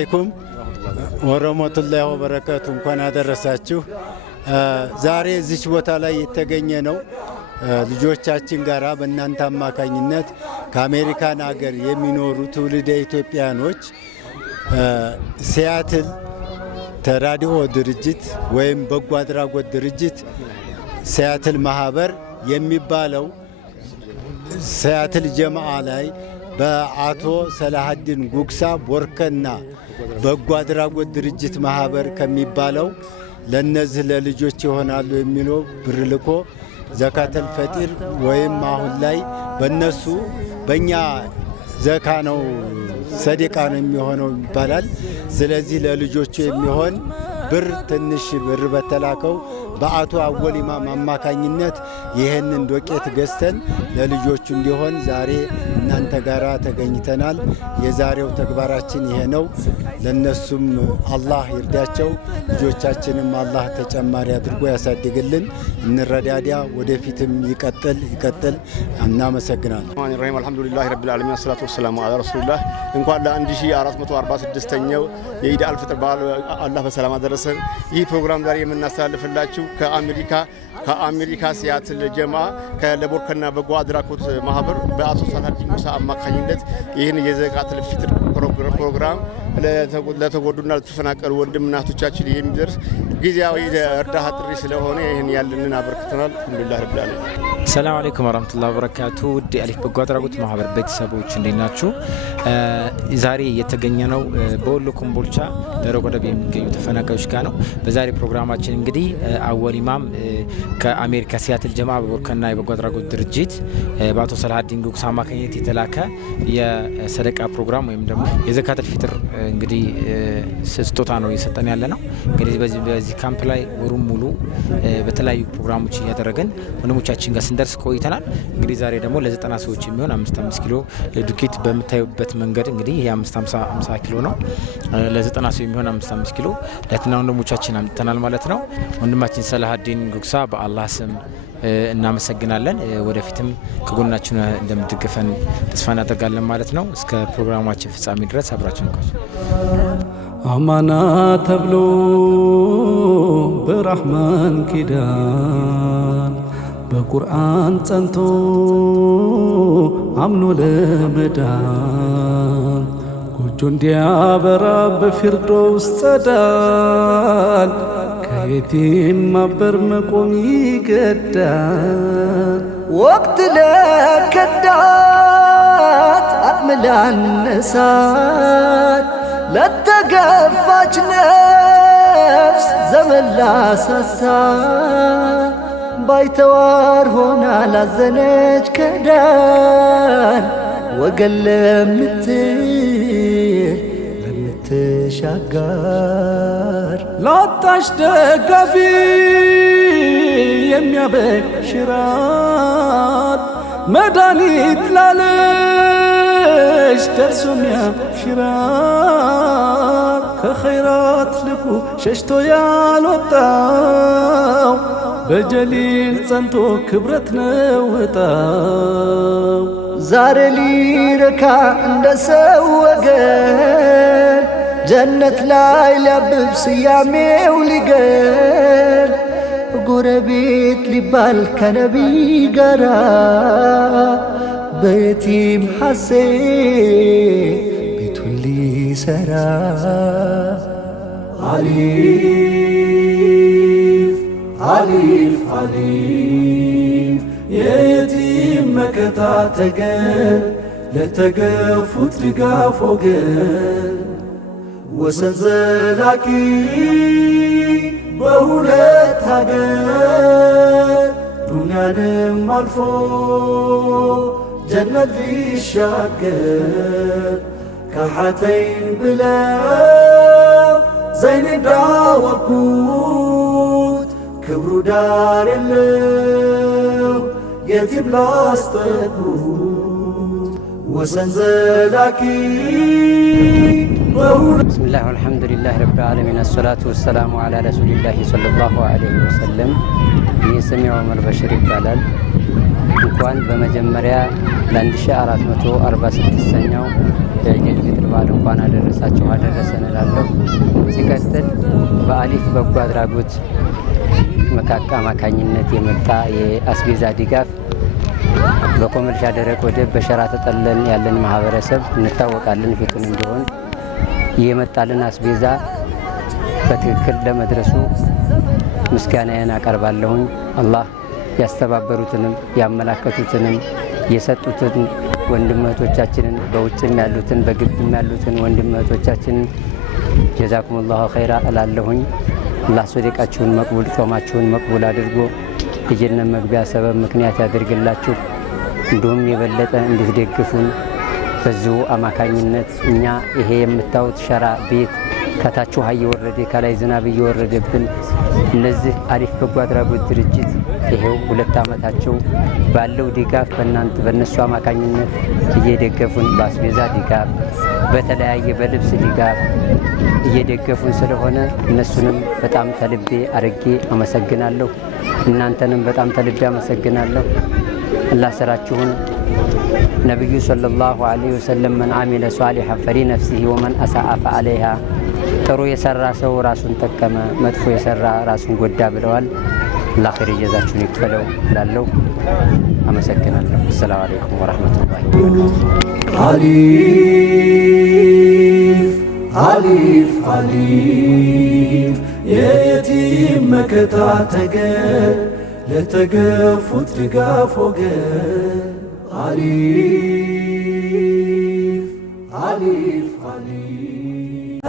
አለይኩም ወረህመቱላሂ ወበረካቱ። እንኳን አደረሳችሁ። ዛሬ እዚች ቦታ ላይ የተገኘ ነው ልጆቻችን ጋራ በእናንተ አማካኝነት ከአሜሪካን ሀገር የሚኖሩ ትውልደ ኢትዮጵያኖች ሲያትል ተራድኦ ድርጅት ወይም በጎ አድራጎት ድርጅት ሲያትል ማህበር የሚባለው ሲያትል ጀማዓ ላይ በአቶ ሰላሐዲን ጉግሳ ቦርከና በጎ አድራጎት ድርጅት ማህበር ከሚባለው ለነዚህ ለልጆች ይሆናሉ የሚለው ብር ልኮ ዘካተል ፈጢር ወይም አሁን ላይ በነሱ በእኛ ዘካ ነው ሰደቃ ነው የሚሆነው ይባላል። ስለዚህ ለልጆቹ የሚሆን ብር ትንሽ ብር በተላከው በአቶ አወል ኢማም አማካኝነት ይህንን ዶቄት ገዝተን ለልጆቹ እንዲሆን ዛሬ እናንተ ጋራ ተገኝተናል። የዛሬው ተግባራችን ይሄ ነው። ለነሱም አላህ ይርዳቸው፣ ልጆቻችንም አላህ ተጨማሪ አድርጎ ያሳድግልን። እንረዳዳ፣ ወደፊትም ይቀጥል። እናመሰግናለን። ረሂም አልሐምዱሊላህ ረቢል ዓለሚን ሰላቱ ወሰላሙ ዐላ ረሱሊላህ። እንኳን ለ1446ኛው የኢድ አልፍጥር በዓል አላህ በሰላም አደረሰን። ይህ ፕሮግራም ዛሬ የምናስተላልፍላችሁ ከአሜሪካ ሲያትል ጀማዓ ከለቦርከና በጎ አድራጎት ማህበር በአቶ ሰላሐዲን ጉግሳ አማካኝነት ይህን የዘካተል ፊጥር ፕሮግራም ለተጎዱና ለተፈናቀሉ ወንድምና እህቶቻችን የሚደርስ ጊዜያዊ እርዳታ ጥሪ ስለሆነ ይህን ያለንን አበርክተናል። አልሐምዱሊላህ ረቢል ዓለሚን። ሰላም አለይኩም ወራህመቱላሂ ወበረካቱ። ውድ አሊፍ በጎ አድራጎት ማህበር ቤተሰቦች እንዴት ናችሁ? ዛሬ የተገኘ ነው በወሎ ኮምቦልቻ ደረቅ ወደብ የሚገኙ ተፈናቃዮች ጋር ነው። በዛሬ ፕሮግራማችን እንግዲህ አወል ኢማም ከአሜሪካ ሲያትል ጀማዓ በቦርከና የበጎ አድራጎት ድርጅት በአቶ ሰላሐዲን ጉግሳ አማካኝነት የተላከ የሰደቃ ፕሮግራም ወይም ደግሞ የዘካተል ፊጥር እንግዲህ ስጦታ ነው እየሰጠን ያለ ነው። እንግዲህ በዚህ ካምፕ ላይ ወሩን ሙሉ በተለያዩ ፕሮግራሞች እያደረገን ወንድሞቻችን ጋር ስንደርስ ቆይተናል። እንግዲህ ዛሬ ደግሞ ለ90 ሰዎች የሚሆን 5 ኪሎ ዱቄት በምታዩበት መንገድ እንግዲህ ይሄ 50 ኪሎ ነው። ለ90 ሰው የሚሆን 5 ኪሎ ለትና ወንድሞቻችን አምጥተናል ማለት ነው። ወንድማችን ሰላሐዲን ጉግሳ በአላህ ስም እናመሰግናለን። ወደፊትም ከጎናችን እንደምትገፈን ተስፋ እናደርጋለን ማለት ነው። እስከ ፕሮግራማችን ፍጻሜ ድረስ አብራችሁን ቆዩ። አማና ተብሎ በረህማን ኪዳን በቁርአን ጸንቶ አምኖ ለመዳን ጎጆ እንዲያበራ በፊርዶስ ጸዳል ከየቲም ማበር መቆም ይገዳል። ወቅት ለከዳት አቅም ላነሳት ለተገፋች ነፍስ ዘመን ላሳሳት ባይተዋር ሆና ላዘነች ከዳን ወገን ለምትሻጋር ላጣሽ ደጋፊ የሚያበሽራት መድኃኒት ላለሽ ደርሶ የሚያብሽራት ከኸይራት ልኩ ሸሽቶ ያልወጣው በጀሊል ጸንቶ ክብረት ነው እጣው። ዛሬ ሊረካ እንደ ሰው ወገን ጀነት ላይ ሊያብብ ስያሜው ሊገን ጎረቤት ሊባል ከነቢይ ጋራ በየቲም ሐሴት ቤቱን ሊሰራ አሊፍ የየቲም መከታ ተገን ለተገፉት ድጋፍ ወገን ወሰን ዘላቂ በሁለት ሀገር ዱንያንም አልፎ ጀነት ሊሻገር ከሓተይን ብለው ዘይን ዳወኩት ክብሩ ዳር የለው የቲም ላስጠጉት ወሰንዘላኪ ብስሚላህ ወልሐምዱሊላህ ረብል ዓለሚን አሰላቱ ወሰላሙ ዐላ ረሱሊላህ ሰለላሁ ዐለይሂ ወሰለም። ይህ ስሜ ዑመር በሽር ይባላል። እንኳን በመጀመሪያ ለ1446ኛው የዒድ አልፊጥር በዓል እንኳን አደረሳችሁ አደረሰን እላለሁ። ሲቀጥል በአሊፍ በጎ አድራጎት አማካኝነት የመጣ የአስቤዛ ድጋፍ በኮመልሻ ደረቅ ወደብ በሸራ ተጠለን ያለን ማህበረሰብ እንታወቃለን። ፊቱን እንዲሆን የመጣልን አስቤዛ በትክክል ለመድረሱ ምስጋናዬን አቀርባለሁኝ። አላህ ያስተባበሩትንም ያመላከቱትንም የሰጡትን ወንድሞቻችንን በውጭም ያሉትን በግብም ያሉትን ወንድሞቻችንን ጀዛኩሙላሁ ኸይራ እላለሁኝ። አላህ ሶደቃችሁን መቅቡል ጾማችሁን መቅቡል አድርጎ የጀነት መግቢያ ሰበብ ምክንያት ያደርግላችሁ። እንዲሁም የበለጠ እንድትደግፉን በዚሁ አማካኝነት እኛ ይሄ የምታዩት ሸራ ቤት ከታች ውሃ እየወረደ ከላይ ዝናብ እየወረደብን እነዚህ አሊፍ በጎ አድራጎት ድርጅት ይሄው 2 ዓመታቸው ባለው ድጋፍ በእነሱ አማካኝነት እየደገፉን በአስቤዛ ድጋፍ በተለያየ በልብስ ድጋፍ እየደገፉን ስለሆነ እነሱንም በጣም ተልቤ አርጌ አመሰግናለሁ። እናንተንም በጣም ተልቤ አመሰግናለሁ። አላህ ስራችሁን ነብዩ ሰለላሁ ዐለይሂ ወሰለም መን አሚለ ሷሊሐን ፈሊነፍሲሂ ወመን አሳአ ፈዐለይሃ፣ ጥሩ የሰራ ሰው ራሱን ጠቀመ፣ መጥፎ የሰራ ራሱን ጎዳ ብለዋል። አላህ ኸይር ጀዛችሁን ይክፈለው እላለሁ። አመሰግናለሁ። አሰላሙ አለይኩም ወራህመቱላሂ አሊፍ አሊፍ አሊፍ የየቲም መከታ ተገን ለተገፉት ድጋፍ ወገን አሊፍ አሊፍ አሊፍ